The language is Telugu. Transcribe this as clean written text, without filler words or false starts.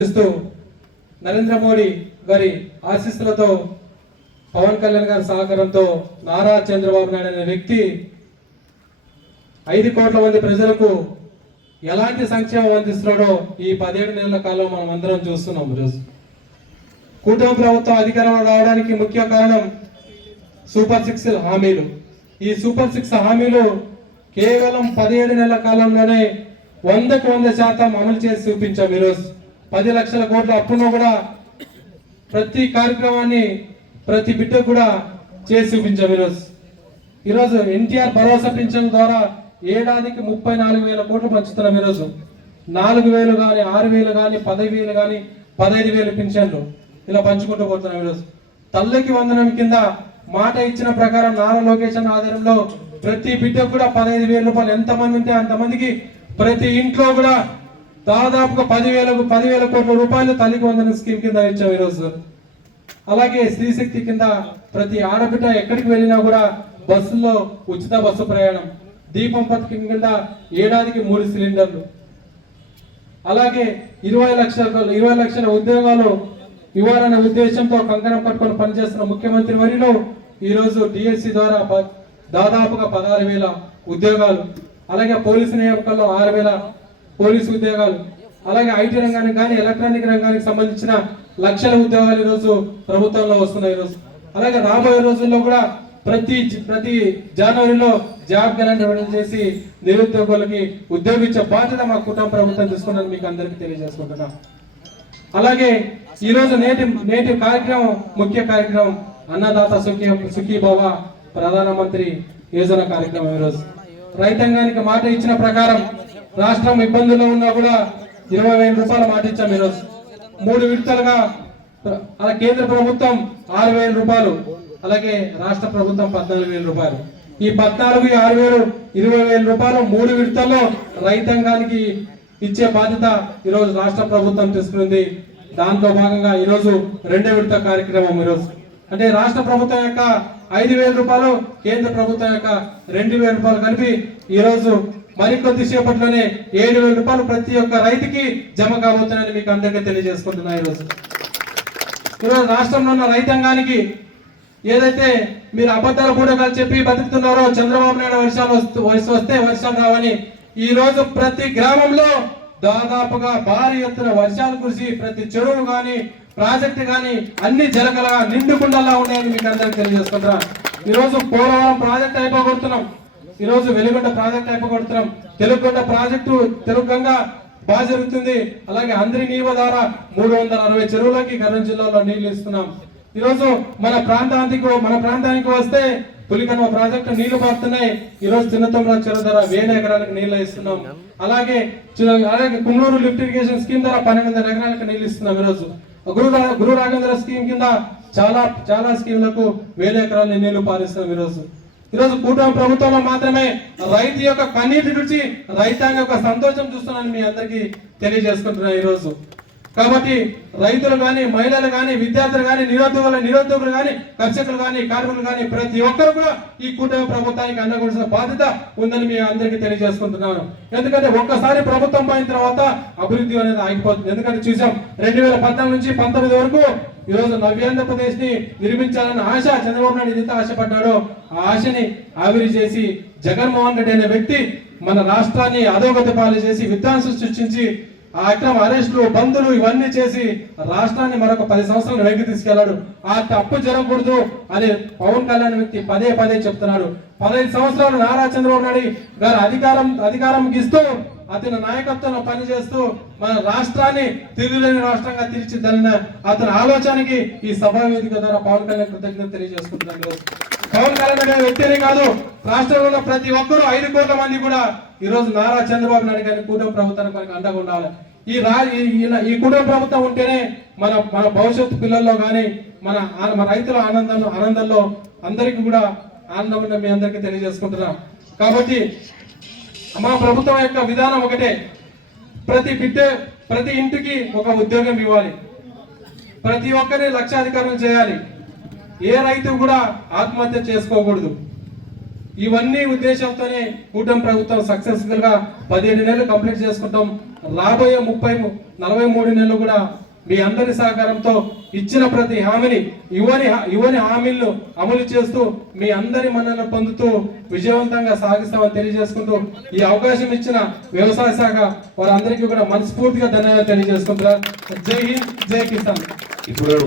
నరేంద్ర మోడీ గారి ఆశీస్సులతో పవన్ కళ్యాణ్ గారి సహకారంతో నారా చంద్రబాబు నాయుడు అనే వ్యక్తి 5 కోట్ల మంది ప్రజలకు ఎలాంటి సంక్షేమం అందిస్తున్నాడో ఈ 17 నెలల కాలం మనం అందరం చూస్తున్నాం. ఈరోజు కూటమి ప్రభుత్వం అధికారంలో రావడానికి ముఖ్య కారణం సూపర్ 6 హామీలు. ఈ సూపర్ 6 హామీలు కేవలం 17 నెలల కాలంలోనే 100కు 100% అమలు చేసి చూపించాం. ఈరోజు 10 లక్షల కోట్ల అప్పును కూడా ప్రతి కార్యక్రమాన్ని ప్రతి బిడ్డకు కూడా చేసి చూపించాం. ఈరోజు ఎన్టీఆర్ భరోసా పింఛన్ ద్వారా ఏడాదికి 34,000 కోట్లు పంచుతున్నాం. ఈరోజు 4,000 కానీ 6,000 కానీ 10,000 కానీ 15,000 పింఛన్లు ఇలా పంచుకుంటూ పోతున్నాం. ఈరోజు తల్లికి వందనం కింద మాట ఇచ్చిన ప్రకారం నారా లోకేష్ ఆధ్వర్యంలో ప్రతి బిడ్డకు కూడా 15,000 రూపాయలు ఎంతమంది ఉంటే అంతమందికి ప్రతి ఇంట్లో కూడా దాదాపుగా 10,000 కోట్ల రూపాయలు తల్లికి వందనం స్కీమ్ కింద ఇచ్చాం. ఈరోజు అలాగే స్త్రీశక్తి కింద ప్రతి ఆడబిడ్డ ఎక్కడికి వెళ్ళినా కూడా బస్సుల్లో ఉచిత బస్సు ప్రయాణం, దీపం పథకం కింద ఏడాదికి 3 సిలిండర్లు, అలాగే 20 లక్షల ఉద్యోగాలు ఇవ్వాలన్న ఉద్దేశంతో కంకణం కట్టుకొని పనిచేస్తున్న ముఖ్యమంత్రి వరిలో ఈరోజు డిఎస్సి ద్వారా దాదాపుగా 16,000 ఉద్యోగాలు, అలాగే పోలీసు నియామకాల్లో 6,000 పోలీసు ఉద్యోగాలు, అలాగే ఐటీ రంగానికి కానీ ఎలక్ట్రానిక్ రంగానికి సంబంధించిన లక్షల ఉద్యోగాలు ఈరోజు ప్రభుత్వంలో వస్తున్నాయి. ఈరోజు అలాగే రాబోయే రోజుల్లో కూడా ప్రతి జనవరిలో జాబ్ క్యాలెండర్ విడుదల చేసి నిరుద్యోగులకి ఉద్యోగించే బాధ్యత మా కుటుంబ ప్రభుత్వం తీసుకున్నది మీకు అందరికీ తెలియజేసుకుంటున్నాం. అలాగే ఈరోజు నేటి కార్యక్రమం ముఖ్య కార్యక్రమం అన్నదాత సుఖీభవ ప్రధానమంత్రి యోజన కార్యక్రమం. ఈరోజు రైతాంగానికి మాట ఇచ్చిన ప్రకారం రాష్ట్రం ఇబ్బందుల్లో ఉన్నా కూడా 20,000 రూపాయలు మాట ఇచ్చాం. ఈరోజు 3 విడతలుగా కేంద్ర ప్రభుత్వం 6,000 రూపాయలు, అలాగే రాష్ట్ర ప్రభుత్వం 14,000 రూపాయలు. ఈ 14, 6,000, 20,000 రూపాయలు 3 విడతల్లో రైతాంగానికి ఇచ్చే బాధ్యత ఈరోజు రాష్ట్ర ప్రభుత్వం తీసుకుంది. దాంట్లో భాగంగా ఈరోజు 2వ విడత కార్యక్రమం. ఈరోజు అంటే రాష్ట్ర ప్రభుత్వం యొక్క 5,000 రూపాయలు, కేంద్ర ప్రభుత్వం యొక్క 2,000 రూపాయలు కలిపి ఈరోజు మరికొద్ది సేపట్లోనే 7,000 రూపాయలు ప్రతి ఒక్క రైతుకి జమ కాబోతున్నాయని మీకు అందరికీ తెలియజేసుకుంటున్నా. ఈరోజు రాష్ట్రంలో ఉన్న రైతాంగానికి ఏదైతే మీరు అబద్ధాల పూటకాలు చెప్పి బతుకుతున్నారో, చంద్రబాబు నాయుడు వస్తే వర్షాలు రావని, ఈ రోజు ప్రతి గ్రామంలో దాదాపుగా భారీ ఎత్తున వర్షాలు కురిసి ప్రతి చెరువు గాని ప్రాజెక్టు గాని అన్ని జలకలా నిండుకుండలా ఉన్నాయని మీకు అందరికీ తెలియజేసుకుంటున్నా. ఈరోజు పోలవరం ప్రాజెక్ట్ అయిపోగొడుతున్నాం, ఈరోజు వెలుగొండ ప్రాజెక్ట్ అయిపోగొడుతున్నాం, తెలుగుగొండ ప్రాజెక్టు తెలుగుగంగా బాగా జరుగుతుంది. అలాగే అందరి నీవ ద్వారా 360 చెరువులకి కర్నూలు జిల్లాలో నీళ్లు ఇస్తున్నాం. ఈరోజు మన ప్రాంతానికి వస్తే పులికన్వ ప్రాజెక్టు నీళ్లు పారుతున్నాయి. ఈరోజు చిన్నతమ్మ చెరువు ద్వారా 1,000 ఎకరాలకు నీళ్లు ఇస్తున్నాం. అలాగే కుమ్మూరు లిఫ్ట్ ఇరిగేషన్ స్కీమ్ ద్వారా 1,200 ఎకరాలకు నీళ్లు ఇస్తున్నాం. ఈరోజు గురు రాఘవేంద్ర స్కీమ్ కింద చాలా స్కీములకు 1,000 ఎకరాల నీళ్లు పారిస్తున్నాం. ఈరోజు కూటమి ప్రభుత్వంలో మాత్రమే రైతు యొక్క కన్నీటి నుంచి రైతాంగం యొక్క సంతోషం చూస్తున్నాను మీ అందరికీ తెలియజేసుకుంటున్నా. ఈరోజు కాబట్టి రైతులు కానీ, మహిళలు కానీ, విద్యార్థులు కానీ, నిరుద్యోగులు కానీ, కర్షకులు కానీ, కార్మికులు కానీ ప్రతి ఒక్కరు కూడా ఈ కూటమి ప్రభుత్వానికి అండగొల్సిన బాధ్యత ఉందని మీ అందరికీ తెలియజేసుకుంటున్నాను. ఎందుకంటే ఒక్కసారి ప్రభుత్వం పోయిన తర్వాత అభివృద్ధి అనేది ఆగిపోతుంది. ఎందుకంటే చూసాం 2014 నుంచి 19 వరకు ఈరోజు నవ్యాంధ్రప్రదేశ్ ని నిర్మించాలన్న ఆశ చంద్రబాబు నాయుడు ఎంత ఆశపడ్డాడో ఆ ఆశని ఆవిరి చేసి జగన్మోహన్ రెడ్డి అనే వ్యక్తి మన రాష్ట్రాన్ని అధోగతి పాలు చేసి విధ్వంసం సృష్టించి ఆ అక్రమ అరెస్టులు, బంధులు ఇవన్నీ చేసి రాష్ట్రాన్ని మరొక 10 సంవత్సరాలు వెనక్కి తీసుకెళ్లాడు. ఆ తప్పు జరగకూడదు అని పవన్ కళ్యాణ్ వ్యక్తి పదే చెప్తున్నాడు. 15 సంవత్సరాలు నారా చంద్రబాబు నాయుడు గారు అధికారం ఇస్తూ అతని నాయకత్వంలో పనిచేస్తూ మన రాష్ట్రాన్ని తిరుగులేని రాష్ట్రంగా తీర్చిదిద్దాలన్న అతని ఆలోచనకి ఈ సభా వేదిక ద్వారా పవన్ కళ్యాణ్ కృతజ్ఞత తెలియజేసుకుంటున్నాను. పవన్ కళ్యాణ్ అనే వ్యక్తినే కాదు, రాష్ట్రంలో ఉన్న ప్రతి ఒక్కరూ 5 కోట్ల మంది కూడా ఈరోజు నారా చంద్రబాబు నాయుడు గారి కూటమి ప్రభుత్వానికి అండగా ఉండాలి. ఈ కూటమి ప్రభుత్వం ఉంటేనే మన భవిష్యత్తు పిల్లల్లో కానీ మన రైతుల ఆనందంలో అందరికీ కూడా ఆనందం ఉందని మీ అందరికీ తెలియజేసుకుంటున్నాం. కాబట్టి మా ప్రభుత్వం యొక్క విధానం ఒకటే, ప్రతి ఇంటికి ఒక ఉద్యోగం ఇవ్వాలి, ప్రతి ఒక్కరిని లక్షాధికారం చేయాలి, ఏ రైతు కూడా ఆత్మహత్య చేసుకోకూడదు. ఇవన్నీ ఉద్దేశంతోనే కూటమి ప్రభుత్వం సక్సెస్ఫుల్ గా 17 నెలలు కంప్లీట్ చేసుకుంటాం. రాబోయే 43 నెలలు కూడా మీ అందరి సహకారంతో ఇచ్చిన ప్రతి హామీని ఇవ్వని హామీలను అమలు చేస్తూ మీ అందరి మన్ననలు పొందుతూ విజయవంతంగా సాగిస్తామని తెలియజేసుకుంటూ ఈ అవకాశం ఇచ్చిన వ్యవసాయ శాఖ వారందరికీ కూడా మనస్ఫూర్తిగా ధన్యవాదాలు తెలియజేసుకుంటున్నారు. జై హింద్, జై కిసాన్. ఇప్పుడు